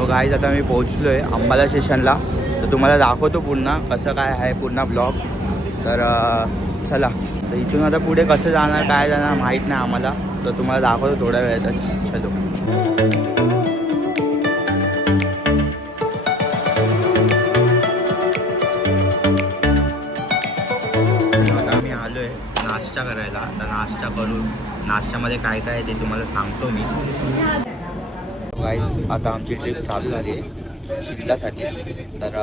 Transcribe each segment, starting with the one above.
So guys आता मी पोहोचलो आहे अंबाला स्टेशनला. तर तुम्हाला दाखवतो पुन्हा कसं काय आहे पूर्ण ब्लॉग. तर चला, तर इथून आता पुढे कसं जाणार काय जाणार माहीत नाही आम्हाला. तर तुम्हाला दाखवतो थोड्या वेळातच. चलो. आता आम्ही आलो आहे नाश्ता करायला. तर नाश्ता करून नाश्त्यामध्ये काय काय आहे ते तुम्हाला सांगतो मी. गाईज आता आमची ट्रिप चालू झाली आहे शिमलासाठी. तर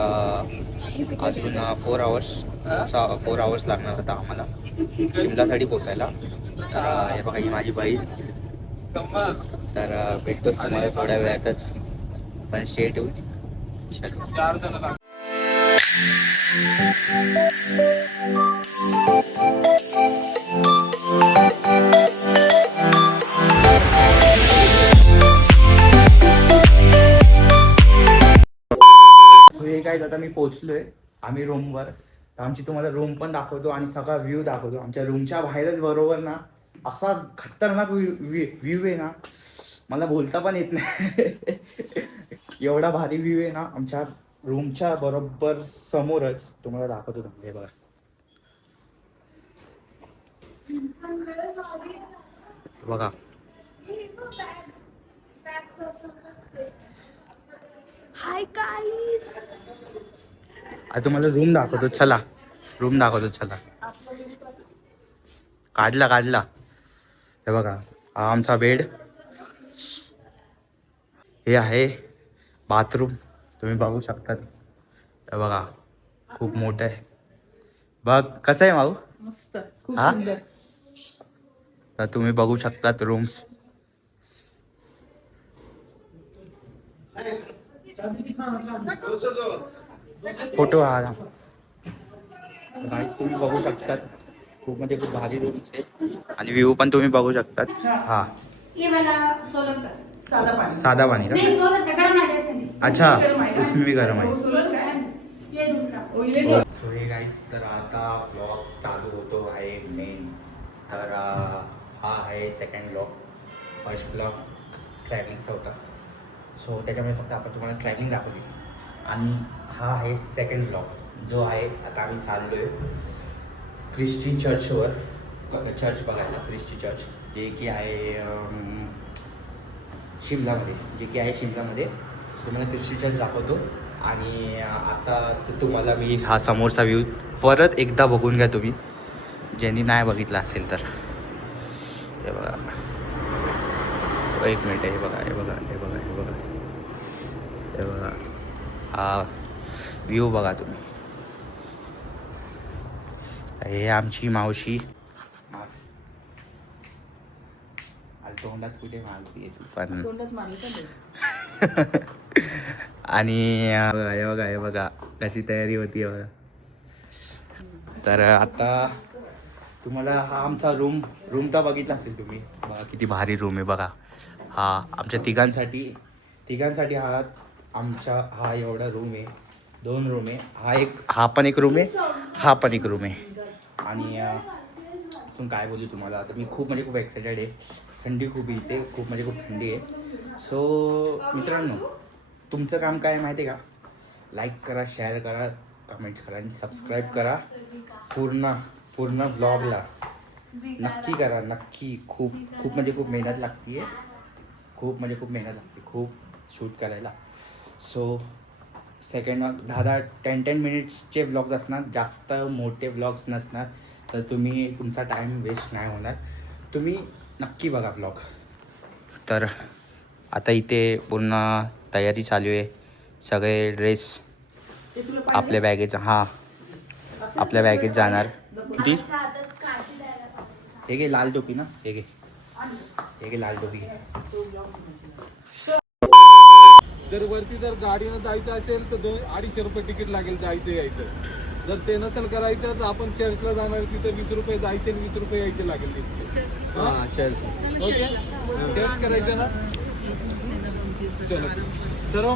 अजून 4 आवर्स लागणार होता आम्हाला शिमलासाठी पोचायला. तर हे बघा ही माझी बहीण. तर भेटतोच तुम्हाला थोड्या वेळातच, पण स्टे ट्यून. काय आता मी पोहोचलोय आम्ही रूमवर. तर आमची तुम्हाला रूम पण दाखवतो आणि सगळा व्ह्यू दाखवतो. आमच्या रूमच्या बाहेरच बरोबर ना असा खतरनाक व्ह्यू आहे ना, मला बोलता पण येत नाही. एवढा भारी व्ह्यू आहे ना आमच्या रूमच्या बरोबर समोरच. तुम्हाला दाखवतो हे बघा. बघा हाय गाईस. आता तुम्हाला रूम दाखवतो. चला रूम दाखवतो. चला काढला हे बघा. हा आमचा बेड. हे आहे बाथरूम. तुम्ही बघू शकतात. हे बघा खूप मोठं आहे. बघ कसं आहे माऊ. मस्त खूप हा? सुंदर. तर तुम्ही बघू शकतात रूम्स. फोटो हा गाईस तुम्ही बघू शकतात. खूप म्हणजे खूप भारी रूम्स आहेत आणि व्ह्यू पण तुम्ही बघू शकतात. हा ये वाला सोलर का साधा पाणी का. नहीं सोलर का गर्म है जैसे नहीं अच्छा उसमें भी गरम आहे. ये दूसरा सो हे गाईस तर आता व्लॉग चालू होतो आहे मेन. तर हा आहे सेकंड व्लॉग. फर्स्ट व्लॉग ट्रॅव्हलिंगचा होता. सो त्याच्यामुळे फक्त आपण तुम्हाला ट्रॅव्हलिंग दाखवली. आणि हा आहे सेकंड व्लॉग जो आहे आता आम्ही चाललो आहे ख्रिस्टी चर्चवर. चर्च बघायला. ख्रिस्टी चर्च जे की आहे शिमलामध्ये. तुम्हाला ख्रिस्टी चर्च दाखवतो. आणि आता तुम्हाला मी हा समोरचा व्ह्यू परत एकदा बघून घ्या तुम्ही, ज्यांनी नाही बघितला असेल तर. हे बघा एक मिनिट. हे बघा हा व्ह्यू बघा तुम्ही. हे आमची मावशी. तोंडात कुठे मारली तू पण. आणि हे बघा कशी तयारी होती बघा. तर आता तुम्हाला हा आमचा रूम तर बघितला असेल तुम्ही. बघा किती भारी रूम आहे बघा. हा आमच्या तिघांसाठी हा एवढा रूम आहे. 2 रूम आहे. हा पण एक रूम आहे. आणि अजून काय बोलू तुम्हाला. आता मी खूप एक्सायटेड आहे. थंडी खूप इथे. खूप थंडी आहे. सो मित्रांनो तुमचं काम काय आहे माहिती आहे का. लाईक करा, शेअर करा, कमेंट्स करा आणि सबस्क्राईब करा. पूर्ण व्लॉगला नक्की करा. नक्की. खूप मेहनत लागते. खूप मेहनत लागते खूप शूट करायला. सो सेकंड 10 मिनिट्सचे व्लॉग्स असणार. जास्त मोठे व्लॉग्स नसणार. तर तुमचा टाईम वेस्ट नाही होणार. तुम्ही नक्की बघा व्लॉग. तर आता इथे पूर्ण तयारी चालू आहे. सगळे ड्रेस आपल्या बॅगेत जाणार. किती हे घे लाल टोपी ना. हे घे लाल टोपी घे. जर वरती गाडीनं जायचं असेल तर 200-250 रुपये तिकीट लागेल जायचं यायचं. जर ते नसेल करायचं तर आपण चर्चला जाणार. तिथे 20 रुपये जायचे आणि 20 रुपये यायचे लागेल तिथे. चर्च. ओके चर्च करायचं ना. चलो सर्व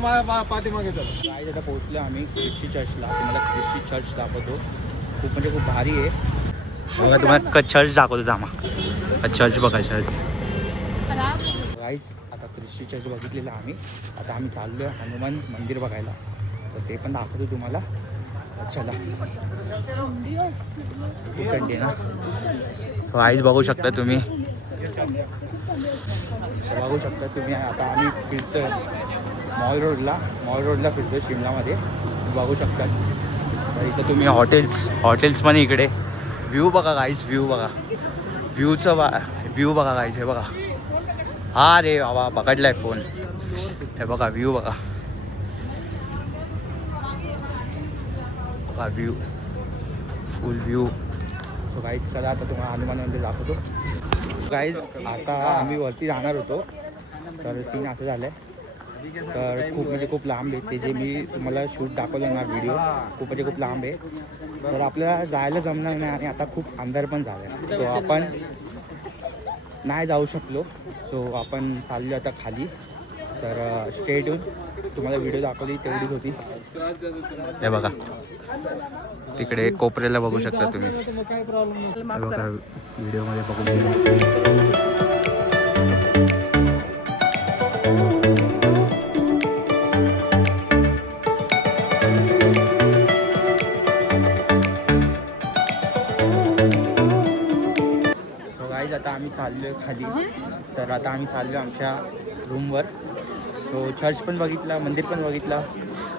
पाठीमागे चला. काय आता पोहोचले आम्ही ख्रिस्टी चर्चला. तुम्हाला ख्रिस्टी चर्च दाखवतो. खूप भारी आहे. मला तुम्हाला चर्च दाखवतो. जामा चर्च बघा. चर्च गाईस आता ख्रिस्ती चर्च बघितलेलं आम्ही. आता आम्ही चाललो आहे हनुमान मंदिर बघायला, तर ते पण दाखवतो तुम्हाला. चला खूप थंडी आहे ना. आईच बघू शकता तुम्ही, बघू शकता तुम्ही. आता आम्ही फिरतोय मॉल रोडला फिरतोय शिमलामध्ये, बघू शकता. तर इथं तुम्ही हॉटेल्स पण इकडे. व्ह्यू बघा गाईस, व्ह्यू बघा, व्ह्यू बघा गाईस. हे बघा, हा रे बाबा पकडलाय फोन. हे बघा व्ह्यू बघा, व्ह्यू फुल व्ह्यू. सो गाईस चला आता तुम्हाला हनुमान मंदिर दाखवतो. गाईज आता आम्ही वरती जाणार होतो, तर सीन असं झालं आहे. तर खूप लांब आहे ते जे मी तुम्हाला शूट दाखवलं ना व्हिडिओ, खूप लांब आहे. तर आपल्याला जायला जमणार नाही आणि आता खूप अंधार पण झाला आहे. सो आपण नाही जाऊ शकलो. सो आपण चाललो आता खाली. तर स्ट्रेट येऊन तुम्हाला व्हिडिओ दाखवली तेवढीच होती. हे बघा तिकडे कोपऱ्याला बघू शकता तुम्ही. काय प्रॉब्लेम हे बघा व्हिडिओमध्ये बघू. आता आम्ही चाललो आहे खाली. तर आता आम्ही चाललो आहे आमच्या रूमवर. सो चर्च पण बघितला, मंदिर पण बघितलं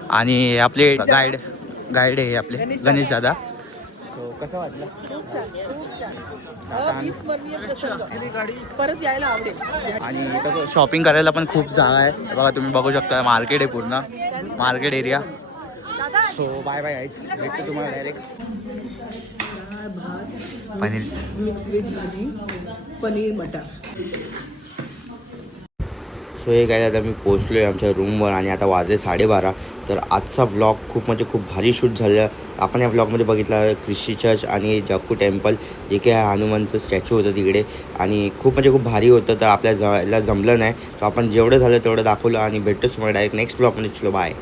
आणि आपले गाईड आहे आपले गणेश दादा. सो कसं वाटलं? परत यायला आवडेल. आणि इथं शॉपिंग करायला पण खूप जागा आहे बघा, तुम्ही बघू शकता. मार्केट आहे, पूर्ण मार्केट एरिया. सो बाय गाईस, भेटतो तुम्हाला डायरेक्ट. पनीर मिक्स व्हेज भाजी, पनीर मटर. सो हे काय आता मी पोचलो आहे आमच्या रूमवर आणि आता वाजले 12:30. तर आजचा व्लॉग खूप भारी शूट झालं. आपण या व्लॉगमध्ये बघितलं ख्रिस्ती चर्च आणि जक्कू टेम्पल, जे की हनुमानचं स्टॅच्यू होतं तिकडे, आणि खूप भारी होतं. तर आपल्या जायला जमलं नाही, तर आपण जेवढं झालं तेवढं दाखवलं आणि भेटतोच तुम्हाला डायरेक्ट नेक्स्ट व्लॉगमध्ये. चलो बाय.